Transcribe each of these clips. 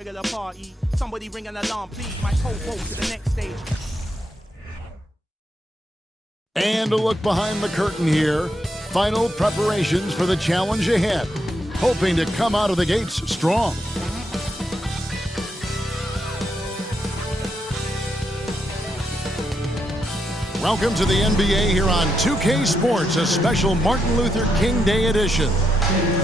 Regular party, somebody ring an alarm, please. My toe roll to the next stage. And a look behind the curtain here. Final preparations for the challenge ahead. Hoping to come out of the gates strong. Welcome to the NBA here on 2K Sports, a special Martin Luther King Day edition.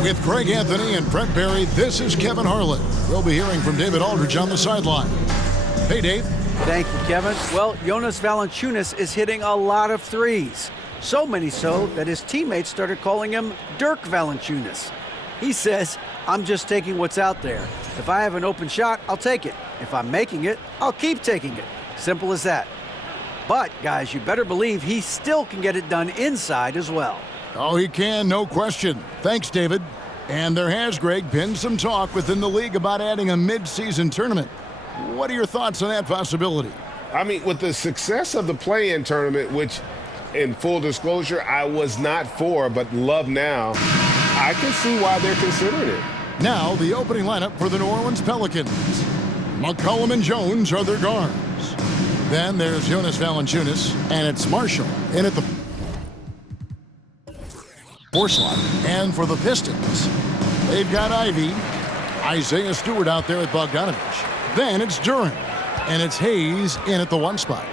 With Greg Anthony and Brett Barry, this is Kevin Harlan. We'll be hearing from David Aldridge on the sideline. Hey, Dave. Thank you, Kevin. Well, Jonas Valanciunas is hitting a lot of threes. So many so that his teammates started calling him Dirk Valanciunas. He says, I'm just taking what's out there. If I have an open shot, I'll take it. If I'm making it, I'll keep taking it. Simple as that. But, guys, you better believe he still can get it done inside as well. Oh, he can, no question. Thanks, David. And there has, Greg, been some talk within the league about adding a mid-season tournament. What are your thoughts on that possibility? I mean, with the success of the play-in tournament, which, in full disclosure, I was not for, but love now, I can see why they're considering it. Now, the opening lineup for the New Orleans Pelicans. McCollum and Jones are their guards. Then there's Jonas Valanciunas, and it's Marshall in at the 4 slot. And for the Pistons, they've got Ivy, Isaiah Stewart out there at Bogdanovich. Then it's Duren, and it's Hayes in at the 1 spot.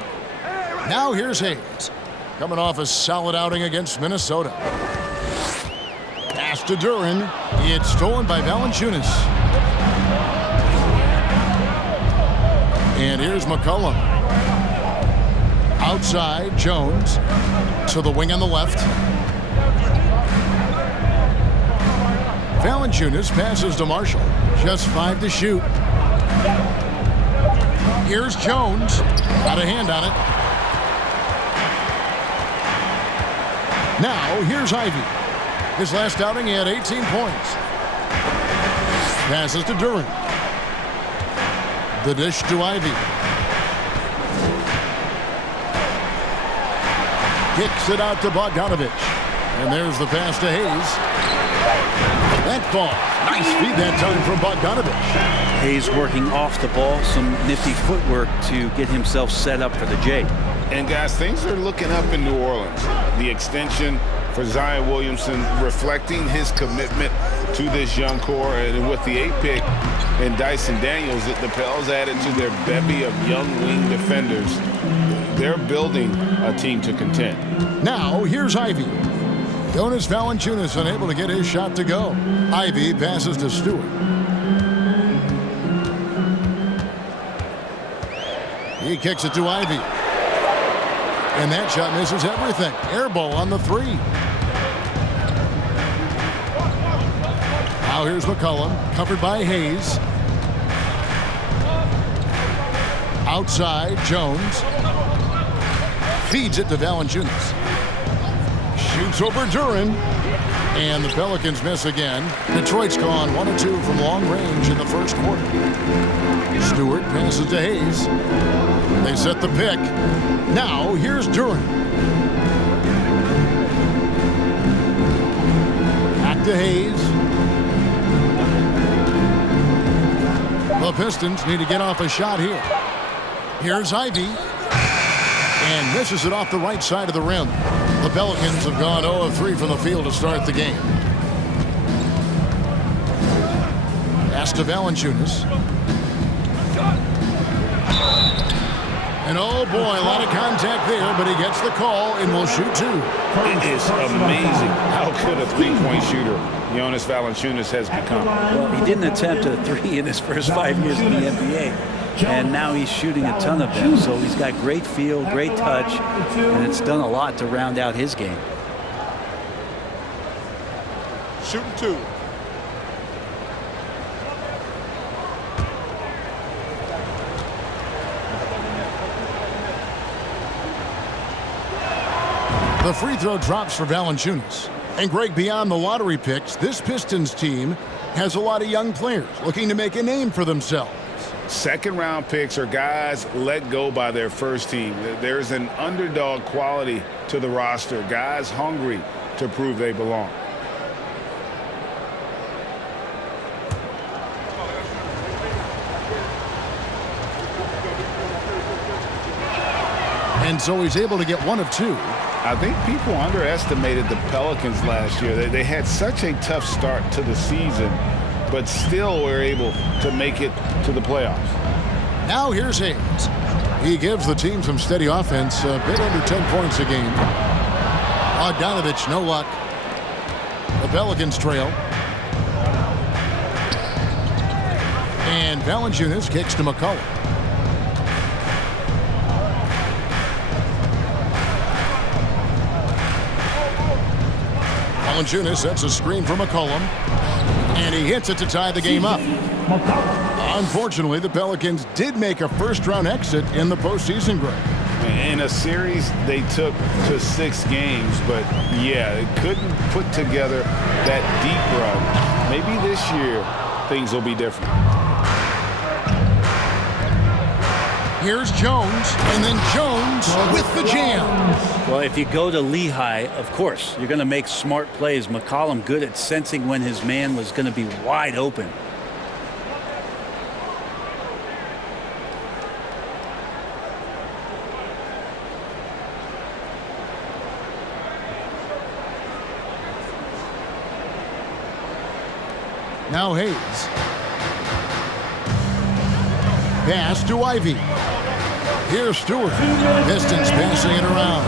Now here's Hayes, coming off a solid outing against Minnesota. Pass to Duren. It's stolen by Valanciunas. And here's McCollum. Outside, Jones to the wing on the left. Valanciunas passes to Marshall. Just 5 to shoot. Here's Jones. Got a hand on it. Now, here's Ivy. His last outing, he had 18 points. Passes to Duren. The dish to Ivy. Kicks it out to Bogdanovich. And there's the pass to Hayes. That ball. Nice feed that time from Bogdanovich. Hayes working off the ball, some nifty footwork to get himself set up for the J. And, guys, things are looking up in New Orleans. The extension for Zion Williamson reflecting his commitment to this young core. And with the 8th pick and Dyson Daniels, the Pels added to their bevy of young wing defenders. They're building a team to contend. Now, here's Ivy. Jonas Valanciunas unable to get his shot to go. Ivy passes to Stewart. He kicks it to Ivy. And that shot misses everything. Air ball on the 3. Now here's McCollum, covered by Hayes. Outside, Jones. Feeds it to Valanciunas. Shoots over Duren. And the Pelicans miss again. Detroit's gone 1 of 2 from long range in the first quarter. Stewart passes to Hayes. They set the pick. Now, here's Duren. Back to Hayes. The Pistons need to get off a shot here. Here's Ivy. And misses it off the right side of the rim. The Pelicans have gone 0 of 3 from the field to start the game. Pass to Valanciunas. And oh boy, a lot of contact there, but he gets the call and will shoot 2. It is amazing how good a three-point shooter Jonas Valanciunas has become. Well, he didn't attempt a 3 in his first 5 years in the NBA. And now he's shooting a ton of them. So he's got great feel, great touch, and it's done a lot to round out his game. Shooting 2. The free throw drops for Valanciunas. And Greg, beyond the lottery picks, this Pistons team has a lot of young players looking to make a name for themselves. Second-round picks are guys let go by their first team. There's an underdog quality to the roster. Guys hungry to prove they belong. And so he's able to get one of two. I think people underestimated the Pelicans last year. They had such a tough start to the season, but still were able to make it to the playoffs. Now here's Hayes. He gives the team some steady offense, a bit under 10 points a game. Bogdanovich, no luck. The Pelicans trail. And Valanciunas kicks to McCollum. Valanciunas sets a screen for McCollum. And he hits it to tie the game up. Unfortunately, the Pelicans did make a first-round exit in the postseason, Greg. In a series they took to 6 games, but yeah, they couldn't put together that deep run. Maybe this year things will be different. Here's Jones, and then Jones with the jam. Well, if you go to Lehigh, of course, you're going to make smart plays. McCollum good at sensing when his man was going to be wide open. Now Hayes. Pass to Ivy. Here's Stewart. Pistons passing it around.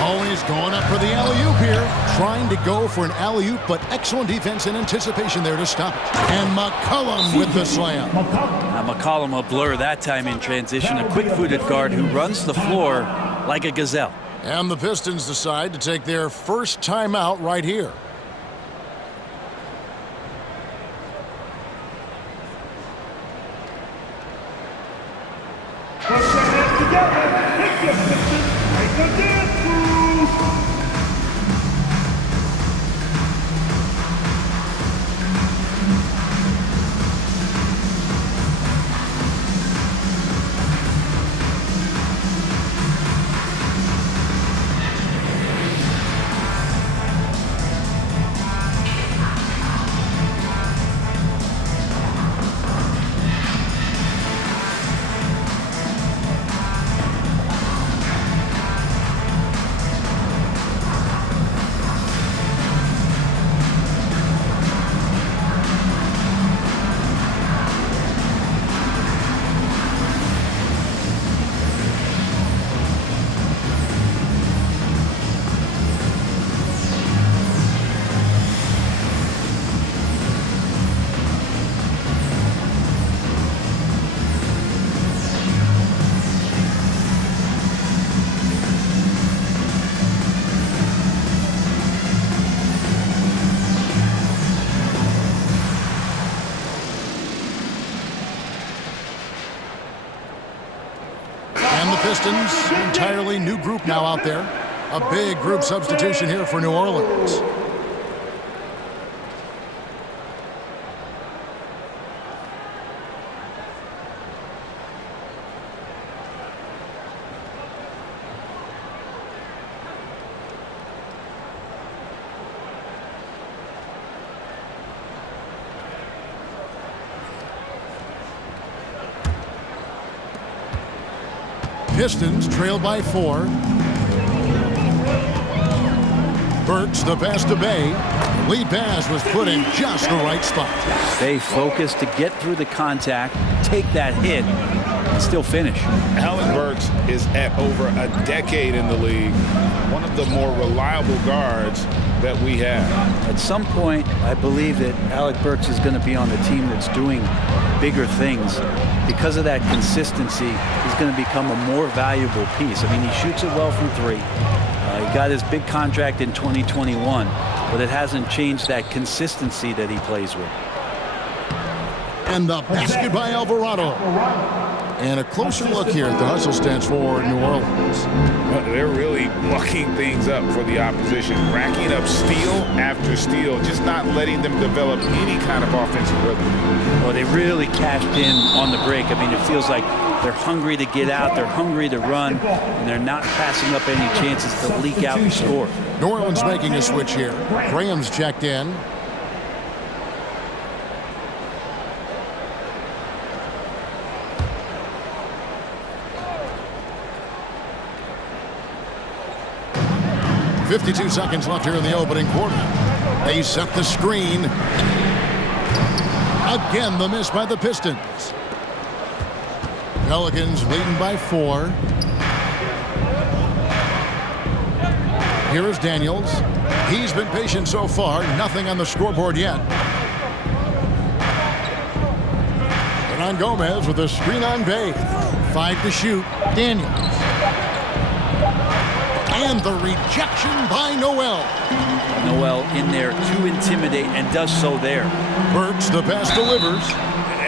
Always going up for the alley-oop here. Trying to go for an alley-oop, but excellent defense and anticipation there to stop it. And McCollum with the slam. Now McCollum a blur that time in transition. A quick-footed guard who runs the floor like a gazelle. And the Pistons decide to take their first timeout right here. Pistons, entirely new group now out there. A big group substitution here for New Orleans. Pistons trail by 4. Burks the pass to Bay. Lead pass was put in just the right spot. Stay focused to get through the contact, take that hit, and still finish. Alec Burks is at over a decade in the league. One of the more reliable guards that we have. At some point, I believe that Alec Burks is going to be on the team that's doing bigger things. Because of that consistency, he's going to become a more valuable piece. I mean, he shoots it well from 3. He got his big contract in 2021, but it hasn't changed that consistency that he plays with. And the basket by Alvarado. And a closer look here at the hustle stance for New Orleans. They're really mucking things up for the opposition, racking up steal after steal, just not letting them develop any kind of offensive rhythm. Well, they really cashed in on the break. I mean, it feels like they're hungry to get out, they're hungry to run, and they're not passing up any chances to leak out and score. New Orleans making a switch here. Graham's checked in. 52 seconds left here in the opening quarter. They set the screen. Again, the miss by the Pistons. Pelicans leading by 4. Here is Daniels. He's been patient so far. Nothing on the scoreboard yet. Hernan Gomez with a screen on Bay. 5 to shoot. Daniels. And the rejection by Noel. Noel in there to intimidate and does so there. Burks, the pass delivers.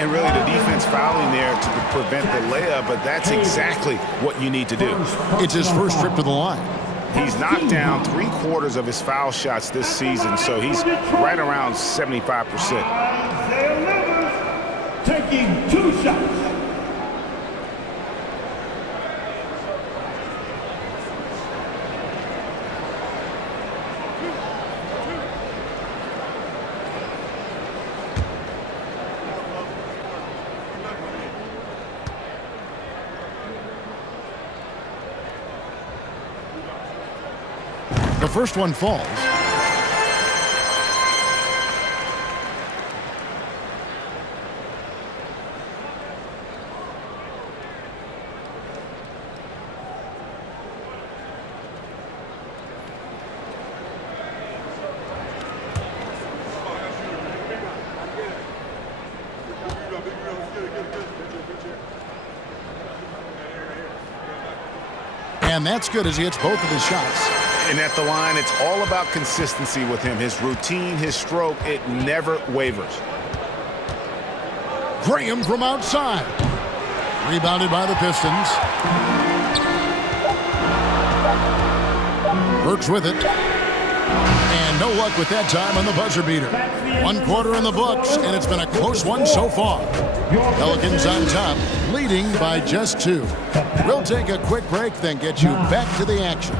And really the defense fouling there to prevent the layup, but that's exactly what you need to do. It's his first trip to the line. He's knocked down 3/4 of his foul shots this season, so he's right around 75%. Taking 2 shots. The first one falls. And that's good as he hits both of his shots. And at the line, it's all about consistency with him. His routine, his stroke, it never wavers. Graham from outside. Rebounded by the Pistons. Burks with it. And no luck with that time on the buzzer beater. 1 quarter in the books, and it's been a close one so far. Pelicans on top, leading by just 2. We'll take a quick break, then get you back to the action.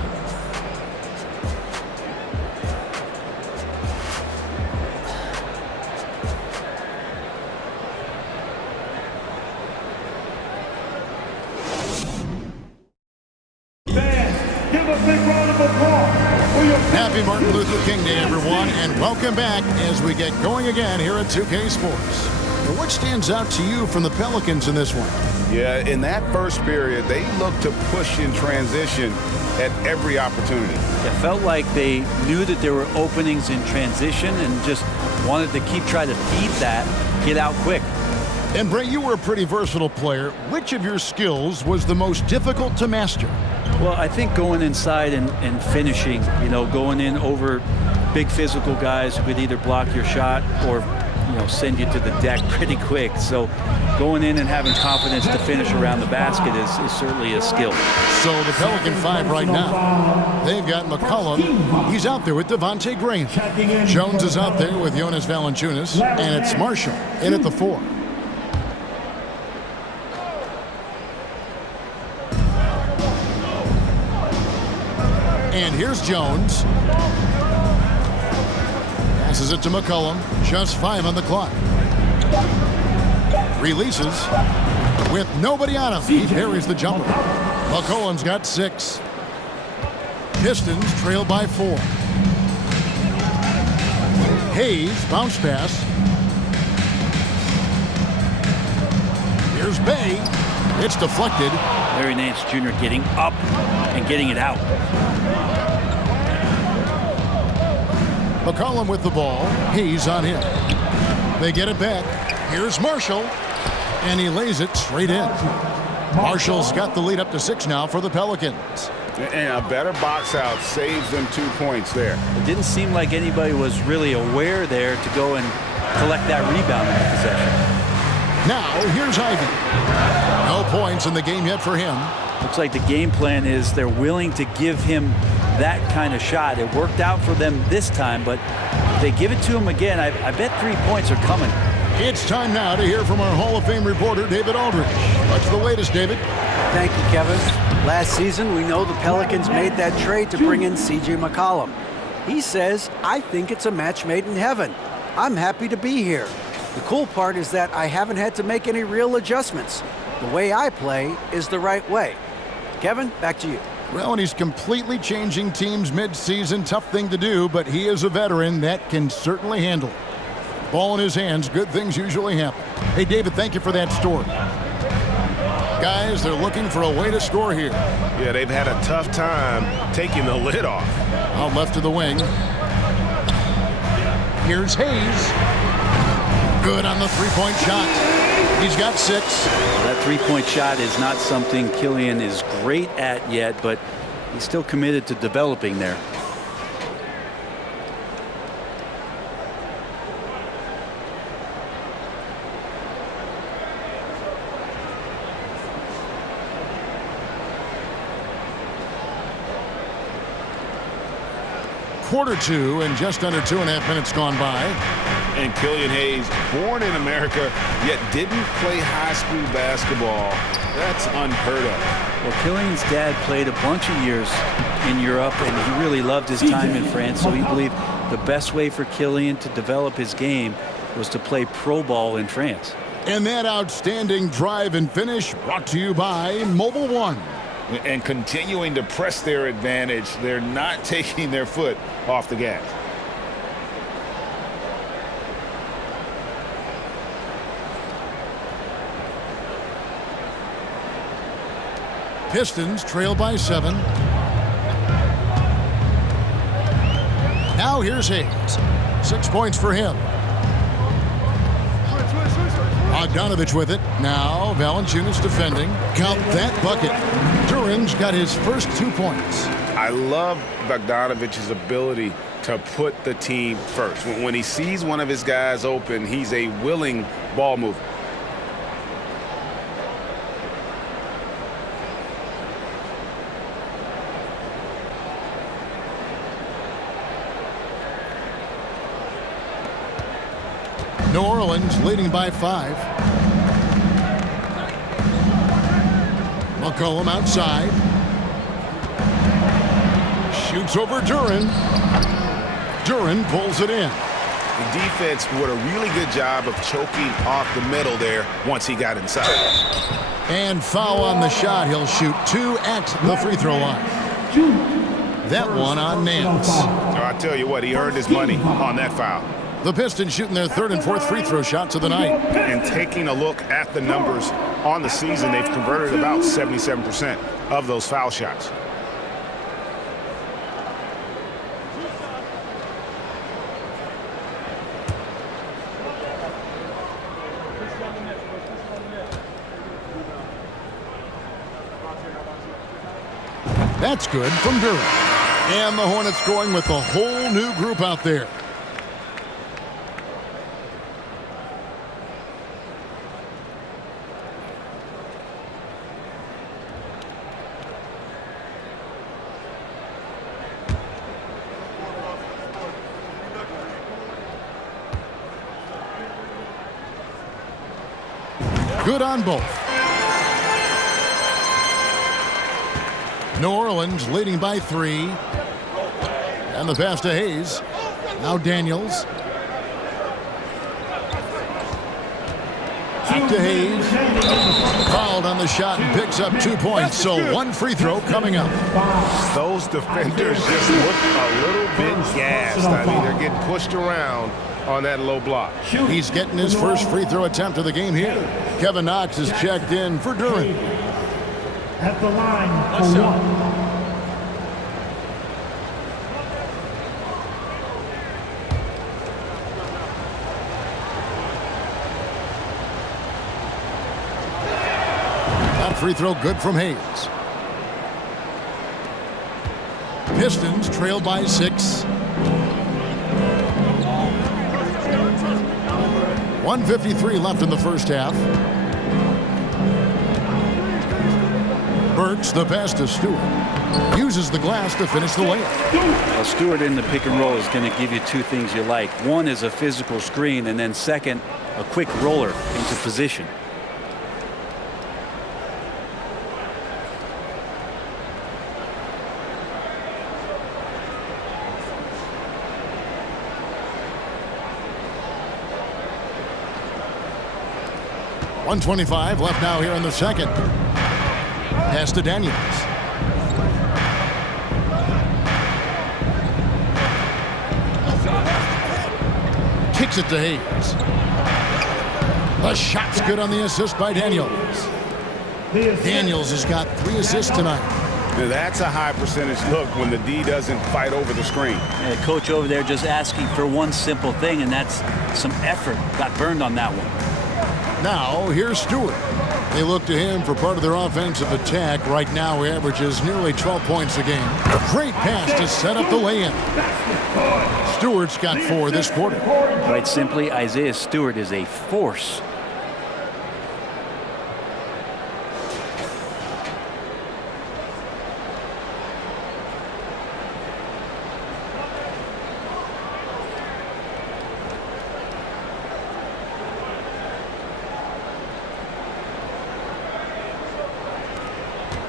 Happy Martin Luther King Day, everyone, and welcome back as we get going again here at 2K Sports. Now, what stands out to you from the Pelicans in this one? Yeah, in that first period, they looked to push in transition at every opportunity. It felt like they knew that there were openings in transition and just wanted to keep trying to feed that, get out quick. And Bray, you were a pretty versatile player. Which of your skills was the most difficult to master? Well, I think going inside and finishing, going in over big physical guys who could either block your shot or, send you to the deck pretty quick. So going in and having confidence to finish around the basket is certainly a skill. So the Pelican 5 right now. They've got McCollum. He's out there with Devontae Graham. Jones is out there with Jonas Valanciunas. And it's Marshall in at the 4. And here's Jones. Passes it to McCollum. Just 5 on the clock. Releases with nobody on him. He parries the jumper. McCollum's got 6. Pistons trail by 4. Hayes, bounce pass. Here's Bay. It's deflected. Larry Nance Jr. getting up and getting it out. McCollum with the ball. Hayes on him. They get it back. Here's Marshall. And he lays it straight in. Marshall's got the lead up to 6 now for the Pelicans. And a better box out saves them 2 points there. It didn't seem like anybody was really aware there to go and collect that rebound in the possession. Now, here's Ivy. No points in the game yet for him. Looks like the game plan is they're willing to give him that kind of shot. It worked out for them this time, but if they give it to him again, I bet 3 points are coming. It's time now to hear from our Hall of Fame reporter, David Aldridge. What's the latest, David? Thank you, Kevin. Last season, we know the Pelicans made that trade to bring in C.J. McCollum. He says, I think it's a match made in heaven. I'm happy to be here. The cool part is that I haven't had to make any real adjustments. The way I play is the right way. Kevin, back to you. Well, and he's completely changing teams mid-season. Tough thing to do, but he is a veteran that can certainly handle it. Ball in his hands, good things usually happen. Hey, David, thank you for that story. Guys, they're looking for a way to score here. Yeah, they've had a tough time taking the lid off. Out left to the wing. Here's Hayes. Good on the three-point shot. He's got 6. That three-point shot is not something Killian is great at yet, but he's still committed to developing there. Quarter 2 and just under 2.5 minutes gone by. And Killian Hayes, born in America, yet didn't play high school basketball. That's unheard of. Well, Killian's dad played a bunch of years in Europe, and he really loved his time in France, so he believed the best way for Killian to develop his game was to play pro ball in France. And that outstanding drive and finish brought to you by Mobile One. And continuing to press their advantage, they're not taking their foot off the gas. Pistons trail by 7. Now here's Hayes. 6 points for him. Bogdanovich with it. Now Valanciunas defending. Count that bucket. Duran's got his first 2 points. I love Bogdanovich's ability to put the team first. When he sees one of his guys open, he's a willing ball mover. New Orleans leading by 5. McCollum outside. Shoots over Duran. Duran pulls it in. The defense did a really good job of choking off the middle there once he got inside. And foul on the shot. He'll shoot 2 at the free throw line. That one on Nance. I tell you what, he earned his money on that foul. The Pistons shooting their 3rd and 4th free throw shots of the night. And taking a look at the numbers on the season, they've converted about 77% of those foul shots. That's good from Duran. And the Hornets going with a whole new group out there. Good on both. New Orleans leading by 3. And the pass to Hayes. Now Daniels. Back to Hayes. Fouled on the shot and picks up 2 points. So 1 free throw coming up. Those defenders just look a little bit gassed. I mean, they're getting pushed around on that low block. He's getting his first free throw attempt of the game here. Kevin Knox is checked in for Duran. At the line for 1. That free throw good from Hayes. Pistons trail by 6. 1:53 left in the first half. Burks the pass to Stewart. Uses the glass to finish the layup. Well, Stewart in the pick and roll is going to give you 2 things you like. One is a physical screen, and then second, a quick roller into position. .125 left now here in the second. Pass to Daniels. Kicks it to Hayes. The shot's good on the assist by Daniels. Daniels has got 3 assists tonight. Now that's a high percentage look when the D doesn't fight over the screen. Yeah, coach over there just asking for one simple thing, and that's some effort. Got burned on that one. Now, here's Stewart. They look to him for part of their offensive attack. Right now, he averages nearly 12 points a game. Great pass to set up the lay-in. Stewart's got 4 this quarter. Quite simply, Isaiah Stewart is a force.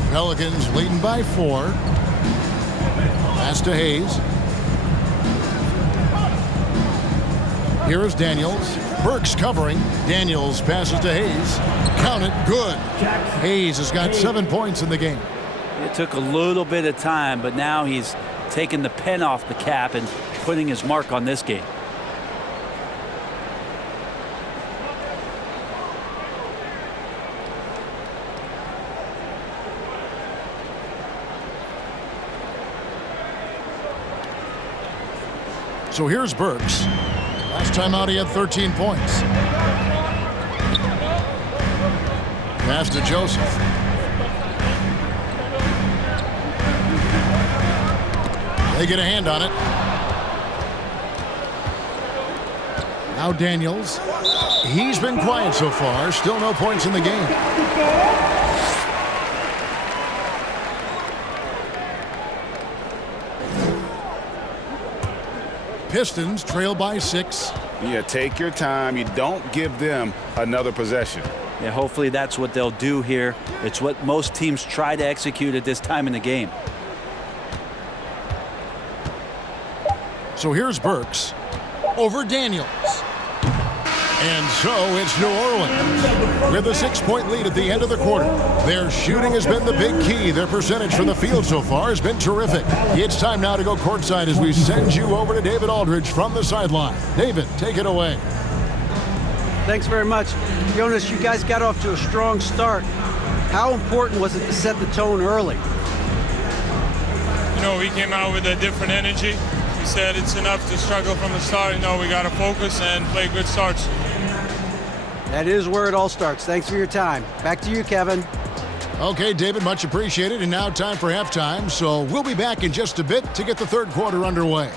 Pelicans leading by 4. Pass to Hayes. Here is Daniels. Burks covering. Daniels passes to Hayes. Count it. Good. Hayes has got 7 points in the game. It took a little bit of time, but now he's taking the pen off the cap and putting his mark on this game. So here's Burks. Last time out he had 13 points. Pass to Joseph. They get a hand on it. Now Daniels. He's been quiet so far. Still no points in the game. Pistons trail by 6. Yeah, take your time. You don't give them another possession. Yeah, hopefully that's what they'll do here. It's what most teams try to execute at this time in the game. So here's Burks over Daniels. And so it's New Orleans with a 6-point lead at the end of the quarter. Their shooting has been the big key. Their percentage from the field so far has been terrific. It's time now to go courtside as we send you over to David Aldridge from the sideline. David, take it away. Thanks very much. Jonas, you guys got off to a strong start. How important was it to set the tone early? You know, we came out with a different energy. We said it's enough to struggle from the start. You know, we got to focus and play good starts. That is where it all starts. Thanks for your time. Back to you, Kevin. Okay, David, much appreciated. And now time for halftime. So we'll be back in just a bit to get the third quarter underway.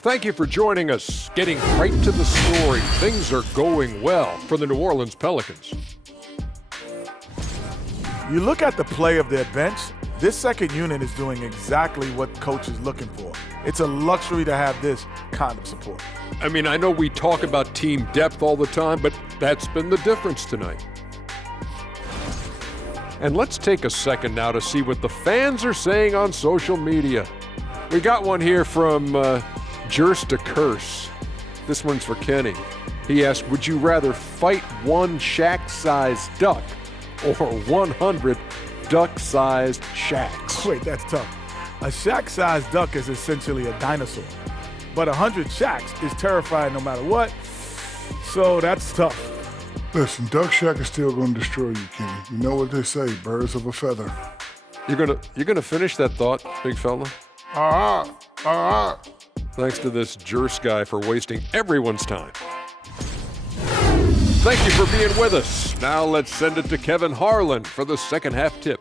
Thank you for joining us. Getting right to the story. Things are going well for the New Orleans Pelicans. You look at the play of their bench, this second unit is doing exactly what coach is looking for. It's a luxury to have this kind of support. I mean, I know we talk about team depth all the time, but that's been the difference tonight. And let's take a second now to see what the fans are saying on social media. We got one here from Jers to Curse. This one's for Kenny. He asked, would you rather fight one Shaq-sized duck or 100 duck-sized Shaqs? Wait, that's tough. A Shaq-sized duck is essentially a dinosaur, but 100 Shaqs is terrifying no matter what, so that's tough. Listen, Duck Shack is still going to destroy you, Kenny. You know what they say, birds of a feather. You're gonna finish that thought, big fella? Thanks to this Jers guy for wasting everyone's time. Thank you for being with us. Now let's send it to Kevin Harlan for the second half tip.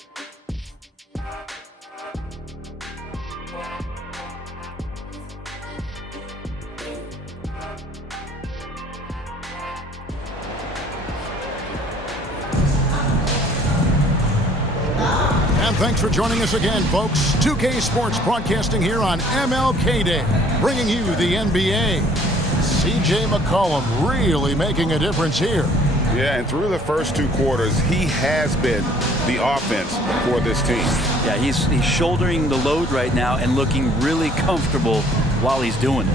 And thanks for joining us again, folks. 2K Sports broadcasting here on MLK Day, bringing you the NBA. C.J. McCollum really making a difference here. Yeah, and through the first 2 quarters, he has been the offense for this team. Yeah, he's shouldering the load right now and looking really comfortable while he's doing it.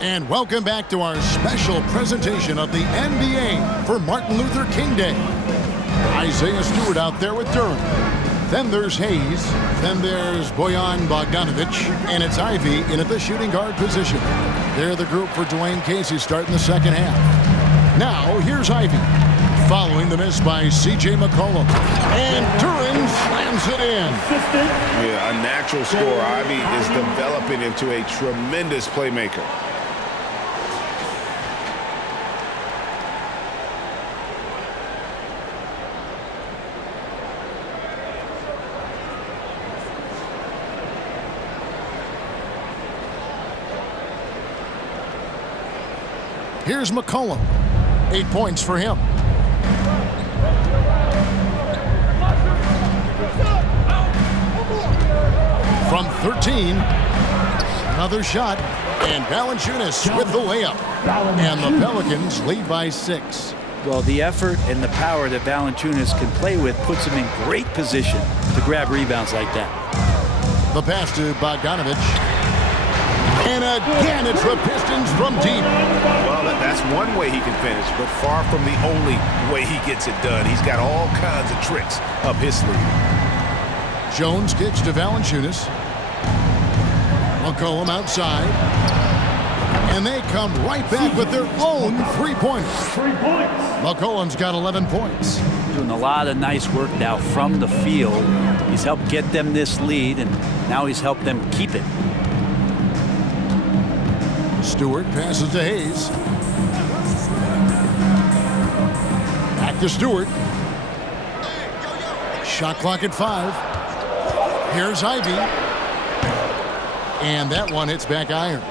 And welcome back to our special presentation of the NBA for Martin Luther King Day. Isaiah Stewart out there with Durham. Then there's Hayes. Then there's Bojan Bogdanovic. And it's Ivy in at the shooting guard position. They're the group for Dwayne Casey starting the second half. Now, here's Ivy. Following the miss by C.J. McCollum. And Duran slams it in. Yeah, a natural scorer. Ivy is developing into a tremendous playmaker. Here's McCollum. 8 points for him. From 13, another shot, and Valanciunas with the layup. And the Pelicans lead by 6. Well, the effort and the power that Valanciunas can play with puts him in great position to grab rebounds like that. The pass to Bogdanovic. And again, it's the Pistons from deep. Well, that's one way he can finish, but far from the only way he gets it done. He's got all kinds of tricks up his sleeve. Jones kicks to Valanciunas. McCollum outside. And they come right back with their own three-pointer. 3 points. McCollum's got 11 points. Doing a lot of nice work now from the field. He's helped get them this lead, and now he's helped them keep it. Stewart passes to Hayes. Back to Stewart. Shot clock at 5. Here's Ivy. And that one hits back iron.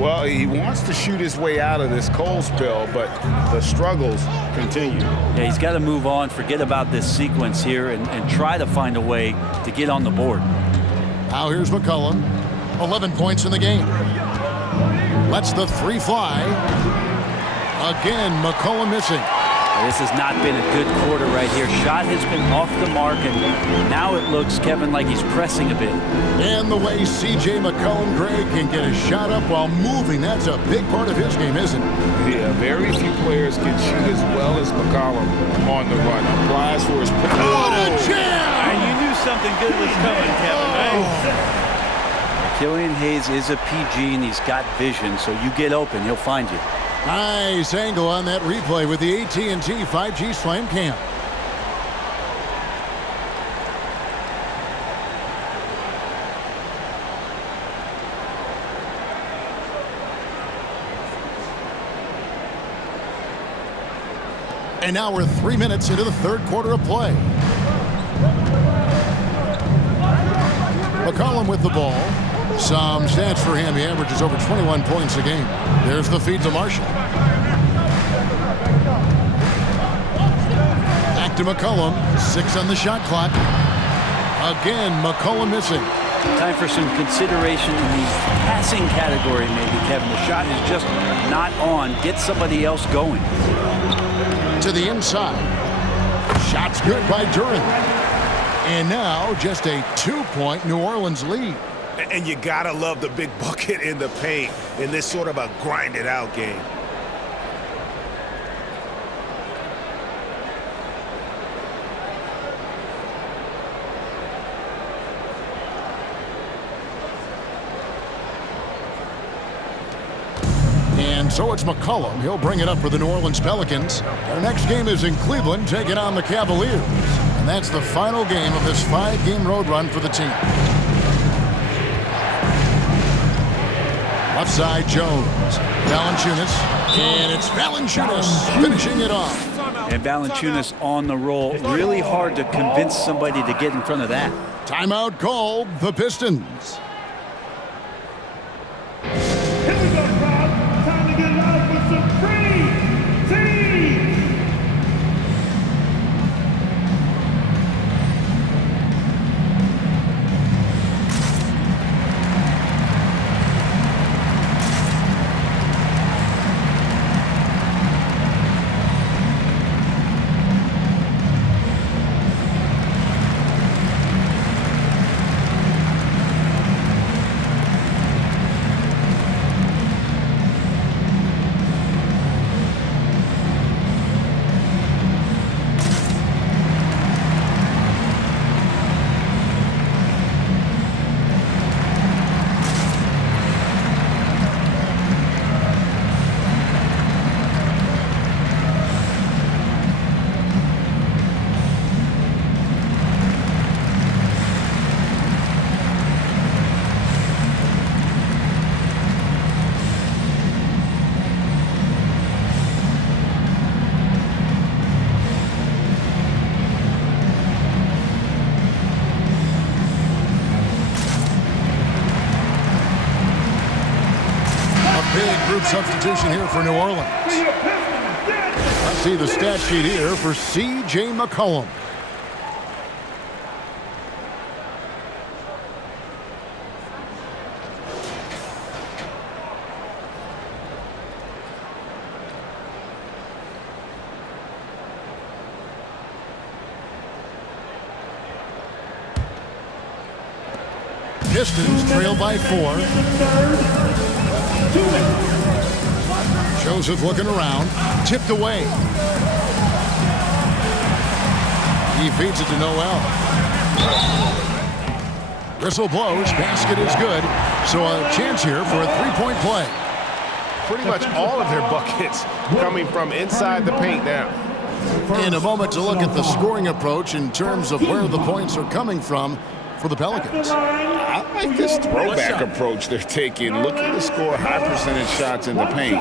Well, he wants to shoot his way out of this cold spell, but the struggles continue. Yeah, he's got to move on, forget about this sequence here, and try to find a way to get on the board. Now here's McCollum. 11 points in the game. Lets the three fly. Again, McCollum missing. This has not been a good quarter right here. Shot has been off the mark, and now it looks, Kevin, like he's pressing a bit. And the way C.J. McCollum, Greg, can get a shot up while moving, that's a big part of his game, isn't it? Yeah, very few players can shoot as well as McCollum on the run. Applies for his... What a jam! You knew something good was coming, Kevin, right? Killian Hayes is a PG, and he's got vision, so you get open, he'll find you. Nice angle on that replay with the AT&T 5G Slam Cam. And now we're 3 minutes into the third quarter of play. McCollum with the ball. Some stats for him. He averages over 21 points a game. There's the feed to Marshall. Back to McCollum. 6 on the shot clock. Again, McCollum missing. Time for some consideration in the passing category, maybe, Kevin. The shot is just not on. Get somebody else going. To the inside. Shot's good by Duran. And now just a 2-point New Orleans lead. And you gotta love the big bucket in the paint in this sort of a grinded-out game. And so it's McCollum. He'll bring it up for the New Orleans Pelicans. Their next game is in Cleveland, taking on the Cavaliers. And that's the final game of this 5-game road run for the team. Left side, Jones. Valanciunas. And it's Valanciunas finishing it off. And Valanciunas on the roll. Really hard to convince somebody to get in front of that. Timeout called, the Pistons. Here we go, crowd. Time to get loud for some free teams. Improved substitution here for New Orleans. Let's see the stat sheet here for C.J. McCollum. Pistons trail by 4. Joseph looking around, tipped away. He feeds it to Noel. Whistle blows, basket is good. So a chance here for a three-point play. Pretty much all of their buckets coming from inside the paint now. In a moment to look at the scoring approach in terms of where the points are coming from for the Pelicans. I like this throwback approach they're taking, looking to score high percentage shots in the paint.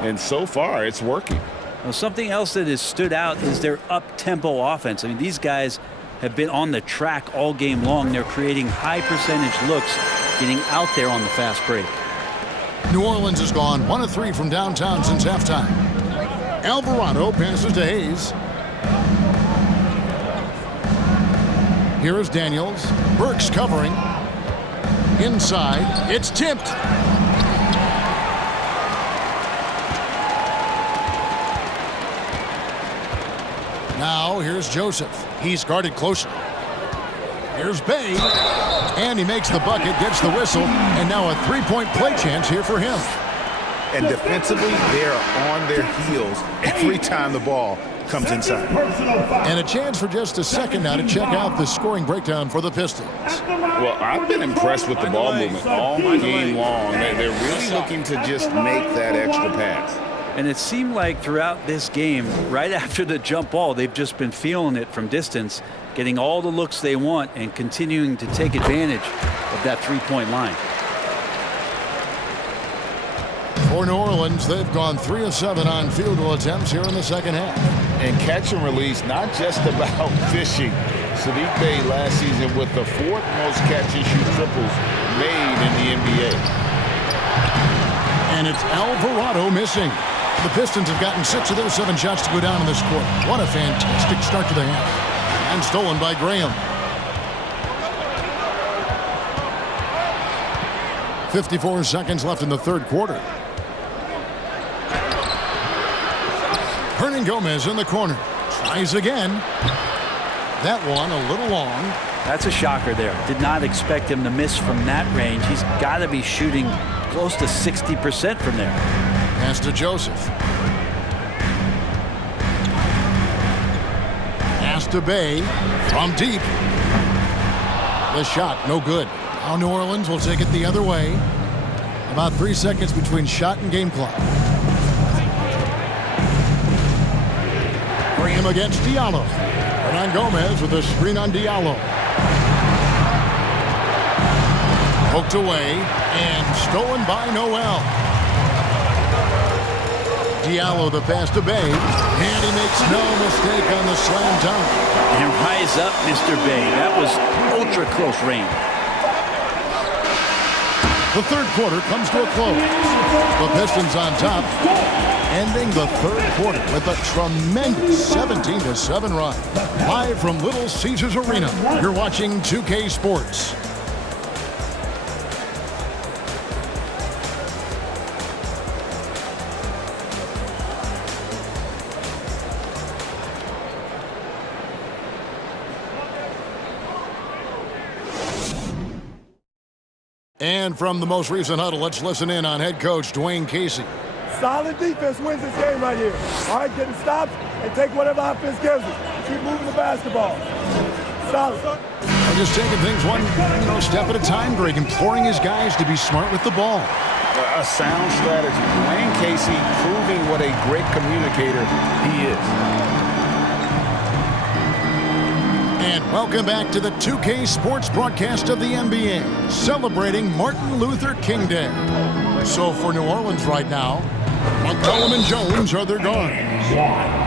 And so far, it's working. Well, something else that has stood out is their up-tempo offense. I mean, these guys have been on the track all game long. They're creating high percentage looks, getting out there on the fast break. New Orleans has gone 1 of 3 from downtown since halftime. Alvarado passes to Hayes. Here is Daniels. Burks covering. Inside. It's tipped. Now here's Joseph. He's guarded closely. Here's Bay. And he makes the bucket, gets the whistle, and now a three-point play chance here for him. And defensively, they're on their heels every time the ball comes inside. And a chance for just a second now to check out the scoring breakdown for the Pistons. Well, I've been impressed with the ball movement all game long. They're really looking to just make that extra pass. And it seemed like throughout this game, right after the jump ball, they've just been feeling it from distance, getting all the looks they want and continuing to take advantage of that three-point line. For New Orleans, they've gone 3 of 7 on field goal attempts here in the second half. And catch and release, not just about fishing. Sadiq Bey last season with the 4th most catch and shoot triples made in the NBA. And it's Alvarado missing. The Pistons have gotten 6 of their 7 shots to go down in this quarter. What a fantastic start to the half. And stolen by Graham. 54 seconds left in the third quarter. Gomez in the corner. Tries again. That one a little long. That's a shocker there. Did not expect him to miss from that range. He's got to be shooting close to 60% from there. Pass to Joseph. Pass to Bay from deep. The shot no good. Now New Orleans will take it the other way. About 3 seconds between shot and game clock. Bring him against Diallo. Hernan Gomez with a screen on Diallo. Poked away and stolen by Noel. Diallo the pass to Bay, and he makes no mistake on the slam dunk. And rise up, Mr. Bay. That was ultra close range. The third quarter comes to a close. The Pistons on top, ending the third quarter with a tremendous 17-7 run. Live from Little Caesars Arena, you're watching 2K Sports. And from the most recent huddle, let's listen in on head coach Dwayne Casey. Solid defense wins this game right here. All right, getting stops and take whatever offense gives us. Keep moving the basketball. Solid. And just taking things one step at a time, Greg, imploring his guys to be smart with the ball. A sound strategy. Dwayne Casey proving what a great communicator he is. And welcome back to the 2K Sports broadcast of the NBA, celebrating Martin Luther King Day. So for New Orleans right now, McCollum and Jones are their guards.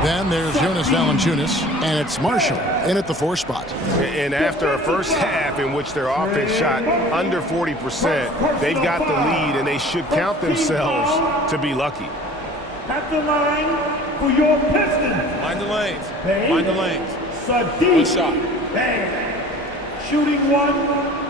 Then there's Jonas Valanciunas, and it's Marshall in at the 4 spot. And after a first half in which their offense shot under 40%, they've got the lead, and they should count themselves to be lucky. At the line for your Pistons. Mind the lanes. Mind the lanes. Sadiq. One shot. Bang. Shooting 1.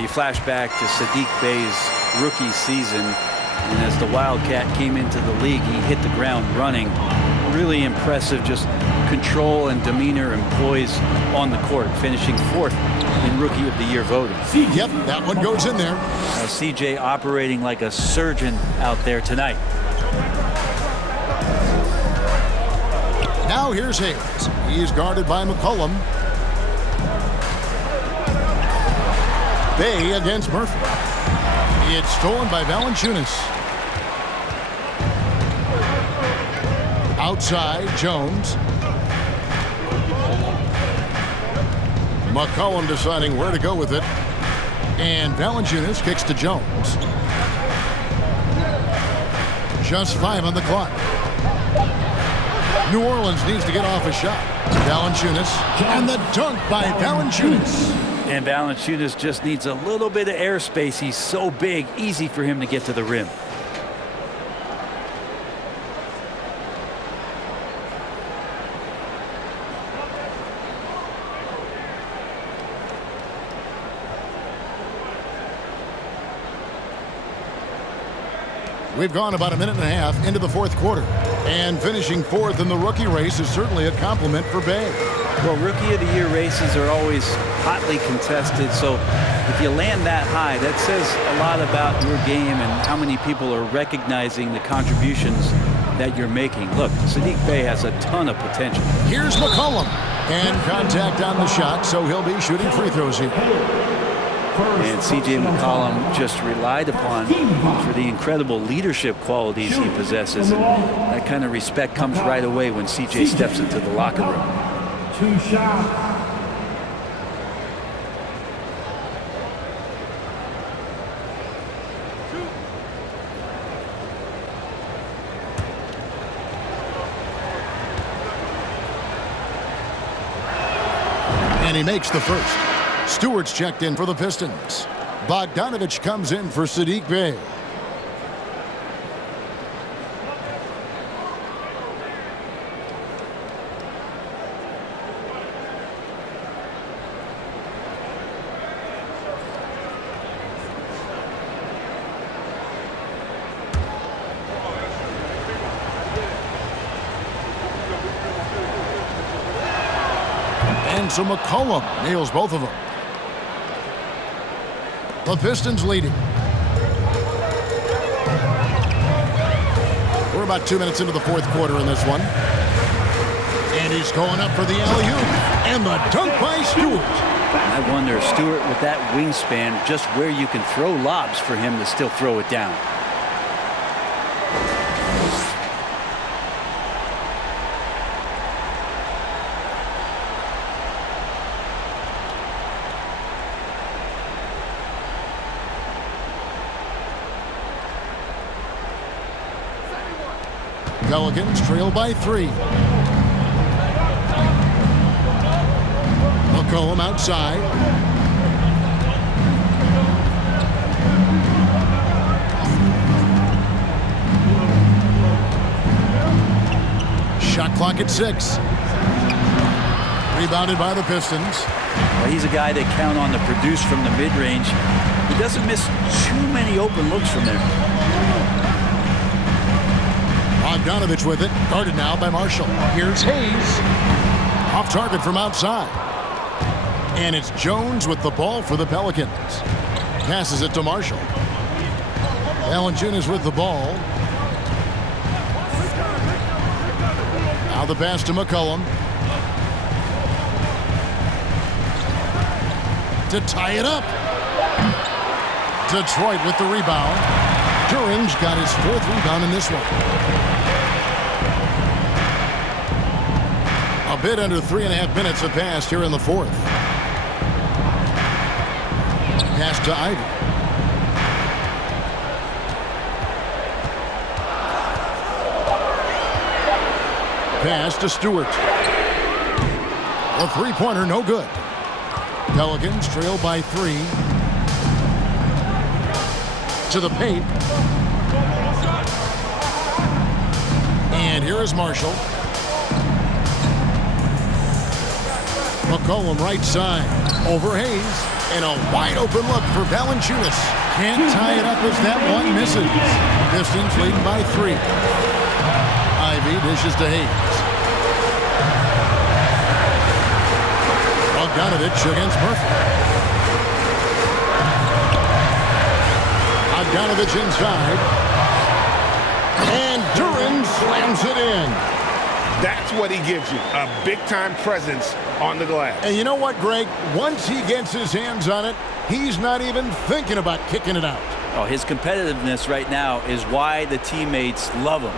You flash back to Sadiq Bey's rookie season, and as the Wildcat came into the league, he hit the ground running. Really impressive, just control and demeanor and poise on the court, finishing 4th in Rookie of the Year voting. Yep, that one goes in there. CJ operating like a surgeon out there tonight. Now here's Hayes. He's guarded by McCollum. Bey against Murphy. It's stolen by Valanciunas. Outside, Jones. McCollum deciding where to go with it. And Valanciunas kicks to Jones. Just 5 on the clock. New Orleans needs to get off a shot. Valanciunas, and the dunk by Valanciunas. And Valanciunas just needs a little bit of airspace. He's so big, easy for him to get to the rim. We've gone about a minute and a half into the 4th quarter. And finishing 4th in the rookie race is certainly a compliment for Bey. Well, Rookie of the Year races are always hotly contested, so if you land that high, that says a lot about your game and how many people are recognizing the contributions that you're making. Look, Sadiq Bey has a ton of potential. Here's McCollum. And contact on the shot, so he'll be shooting free throws here. And C.J. McCollum just relied upon for the incredible leadership qualities he possesses. And that kind of respect comes right away when C.J. steps into the locker room. 2 shots. And he makes the first. Stewart's checked in for the Pistons. Bogdanovich comes in for Sadiq Bey. And so McCollum nails both of them. The Pistons leading. We're about 2 minutes into the 4th quarter in this one. And he's going up for the alley-oop. And the dunk by Stewart. I wonder, Stewart, with that wingspan, just where you can throw lobs for him to still throw it down. Pelicans trail by 3. McCollum outside. Shot clock at 6. Rebounded by the Pistons. Well, he's a guy they count on to produce from the mid-range. He doesn't miss too many open looks from there. Bogdanovich with it, guarded now by Marshall. Here's Hayes. Off target from outside. And it's Jones with the ball for the Pelicans. Passes it to Marshall. Valanciunas with the ball. Now the pass to McCollum. To tie it up. Detroit with the rebound. Duran's got his 4th rebound in this one. A bit under 3.5 minutes have passed here in the 4th. pass to Ivy. Pass to Stewart. A three-pointer, no good. Pelicans trail by 3. To the paint. And here is Marshall. McCollum right side. Over Hayes. And a wide open look for Valanciunas. Can't tie it up as that one misses. Pistons leading by 3. Ivy dishes to Hayes. Bogdanovich against Murphy. Bogdanovich inside. And Duran slams it in. That's what he gives you, a big-time presence on the glass. And you know what, Greg? Once he gets his hands on it, he's not even thinking about kicking it out. Oh, his competitiveness right now is why the teammates love him.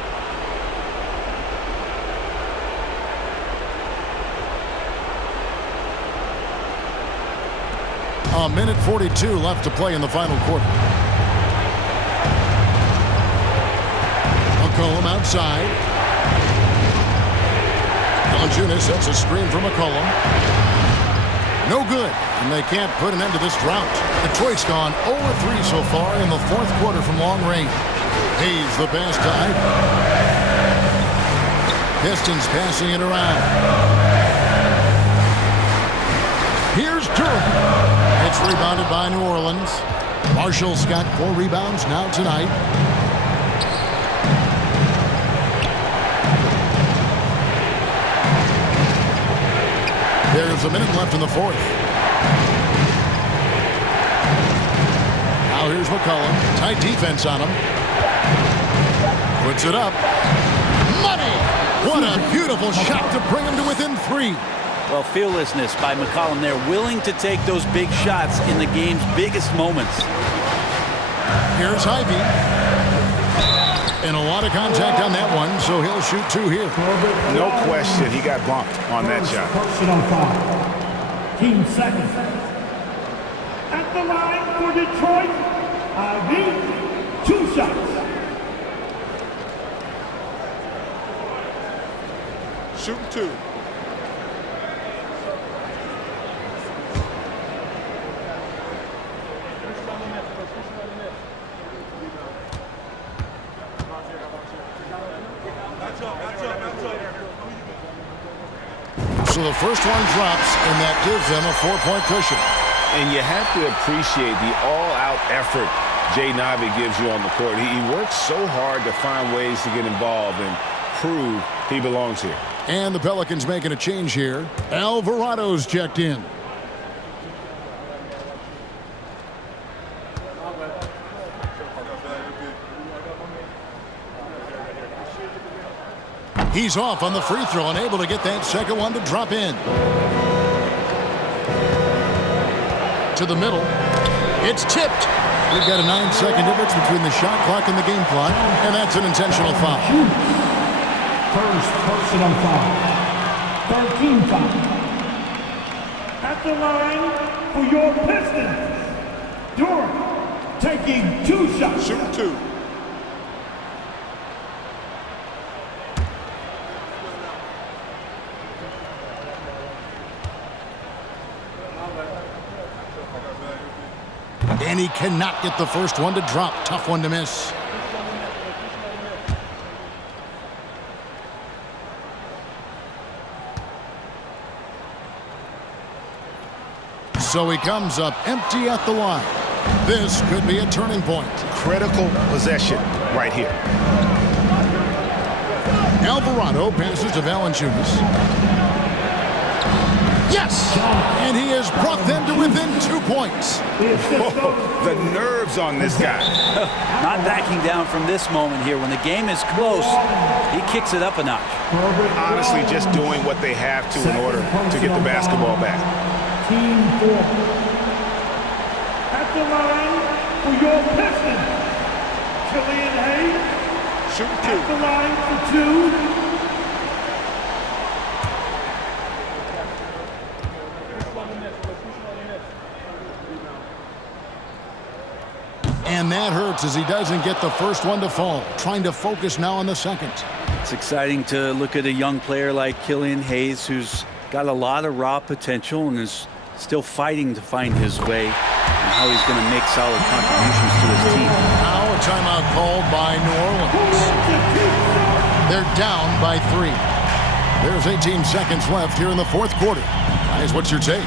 A minute 42 left to play in the final quarter. McCollum outside. Valanciunas sets a screen for McCollum. No good, and they can't put an end to this drought. Detroit's gone 0-3 so far in the fourth quarter from long range. Hayes the pass to Ivy. Pistons passing it around. Here's Durham. It's rebounded by New Orleans. Marshall's got 4 rebounds now tonight. There's a minute left in the fourth. Now here's McCollum. Tight defense on him. Puts it up. Money! What a beautiful shot to bring him to within 3. Well, fearlessness by McCollum there, willing to take those big shots in the game's biggest moments. Here's Ivy. And a lot of contact on that one, so he'll shoot 2 here. No question, he got bumped on that shot. Personal foul. Team second. At the line for Detroit, Ivy, 2 shots. Shooting 2. So the first one drops, and that gives them a 4-point cushion. And you have to appreciate the all-out effort Jaden Ivey gives you on the court. He works so hard to find ways to get involved and prove he belongs here. And the Pelicans making a change here. Alvarado's checked in. He's off on the free throw and able to get that second one to drop in. To the middle. It's tipped. We've got a 9-second difference between the shot clock and the game clock, and that's an intentional foul. First personal foul. 13 foul. At the line for your Pistons, Durham taking 2 shots. Shooting 2. And he cannot get the first one to drop. Tough one to miss. So he comes up empty at the line. This could be a turning point. Critical possession right here. Alvarado passes to Valanciunas. Yes! And he has brought them to within 2 points. Oh, the nerves on this guy. Not backing down from this moment here. When the game is close, he kicks it up a notch. Honestly, just doing what they have to in order to get the basketball back. Team 4. At the line for your Pistons, Killian Hayes. Shooting 2. At the line for 2. And that hurts as he doesn't get the first one to fall. Trying to focus now on the second. It's exciting to look at a young player like Killian Hayes, who's got a lot of raw potential and is still fighting to find his way and how he's going to make solid contributions to his team. Now a timeout called by New Orleans. They're down by 3. There's 18 seconds left here in the fourth quarter. Guys, what's your take?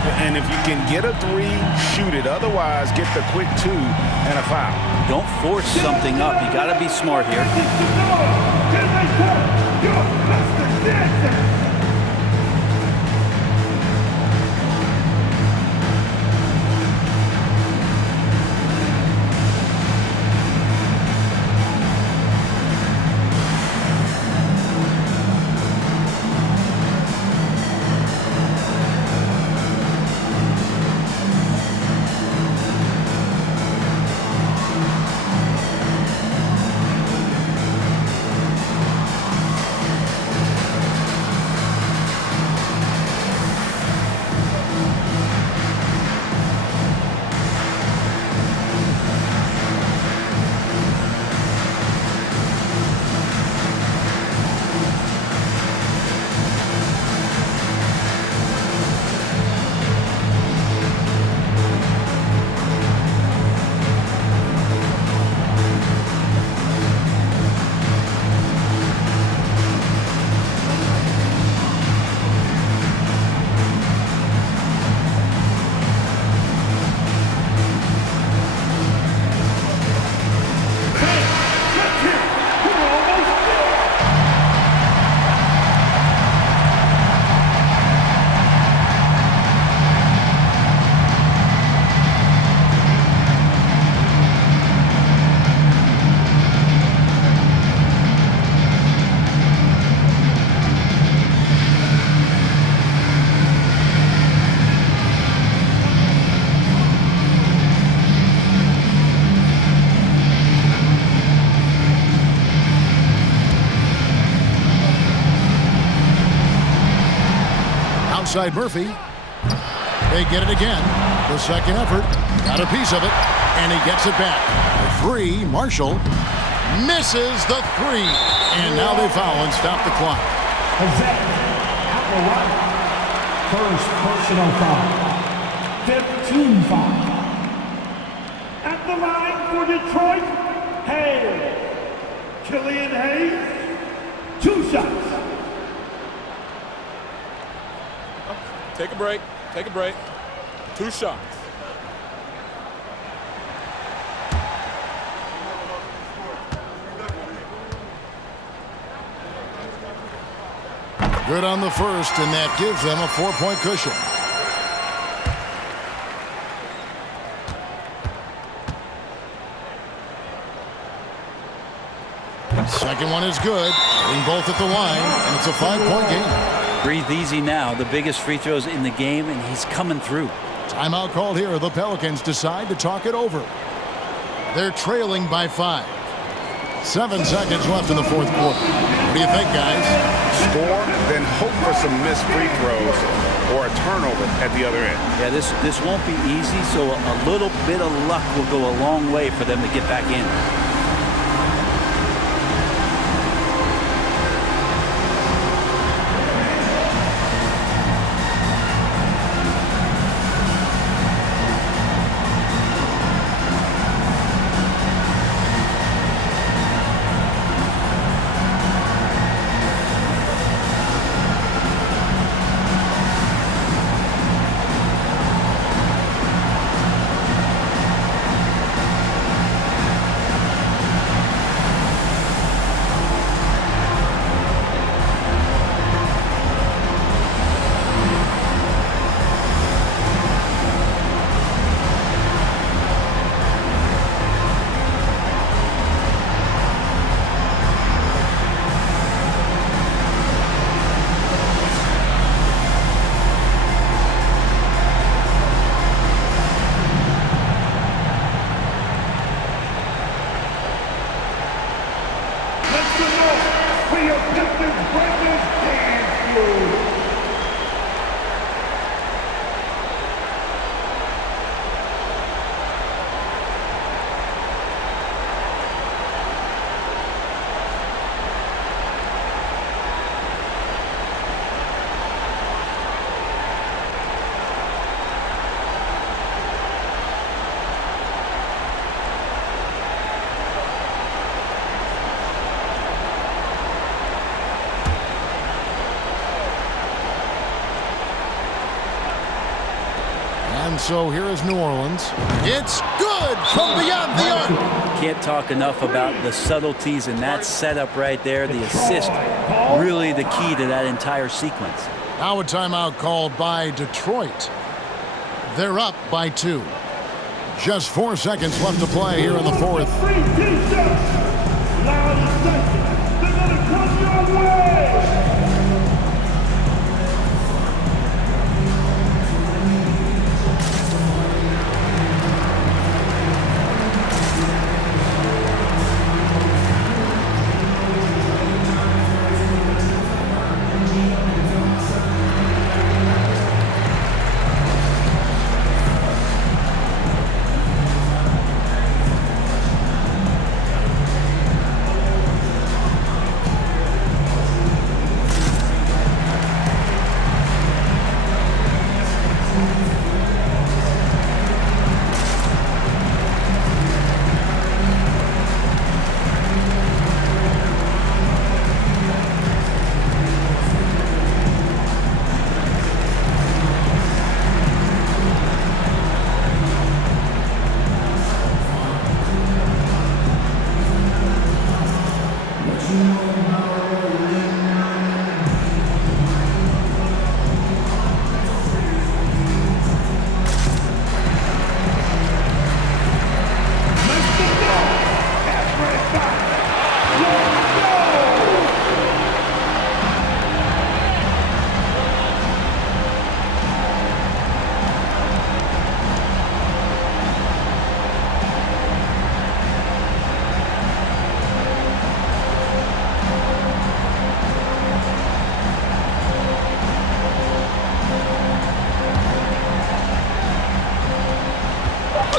And if you can get a 3, shoot it. Otherwise, get the quick 2 and a foul. Don't force something up. You got to be smart here. Outside Murphy. They get it again. The second effort. Got a piece of it. And he gets it back. The 3, Marshall misses the 3. And now they foul and stop the clock. At the line, first personal foul. 15 foul. At the line for Detroit, Hayes. Killian Hayes, 2 shots. Take a break. Take a break. 2 shots. Good on the first, and that gives them a 4-point cushion. Second one is good. Hitting both at the line, and it's a 5-point game. Breathe easy now. The biggest free throws in the game, and he's coming through. Timeout called here. The Pelicans decide to talk it over. They're trailing by 5. 7 seconds left in the fourth quarter. What do you think, guys? Score, then hope for some missed free throws or a turnover at the other end. Yeah, this won't be easy, so a little bit of luck will go a long way for them to get back in. And so here is New Orleans. It's good from beyond the arc. Can't talk enough about the subtleties in that setup right there. The assist, really the key to that entire sequence. Now a timeout called by Detroit. They're up by 2. Just 4 seconds left to play here in the fourth.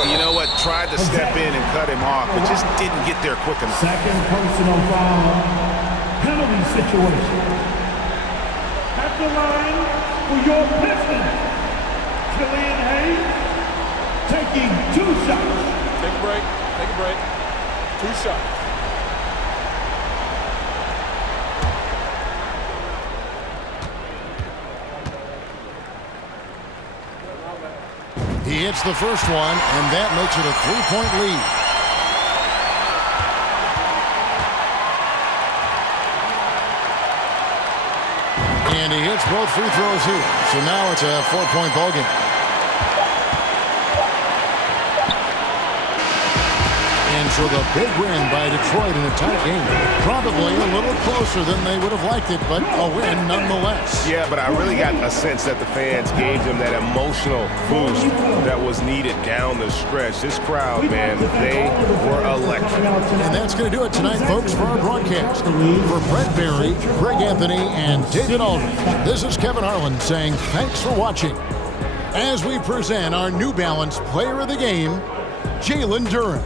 You know what? Tried to step in and cut him off, but just didn't get there quick enough. Second personal foul, penalty situation. At the line for your Pistons, Killian Hayes taking 2 shots. Take a break. Take a break. 2 shots. He hits the first one, and that makes it a 3-point lead. And he hits both free throws here. So now it's a 4-point ballgame. And so the big win by Detroit in a tight game. Probably a little closer than they would have liked it, but a win nonetheless. Yeah, but I really got a sense that the fans gave them that emotional boost that was needed down the stretch. This crowd, man, they were electric. And that's going to do it tonight, folks, for our broadcast. For Brett Barry, Greg Anthony, and David Aldridge, this is Kevin Harlan saying thanks for watching as we present our New Balance Player of the Game, Jalen Duren.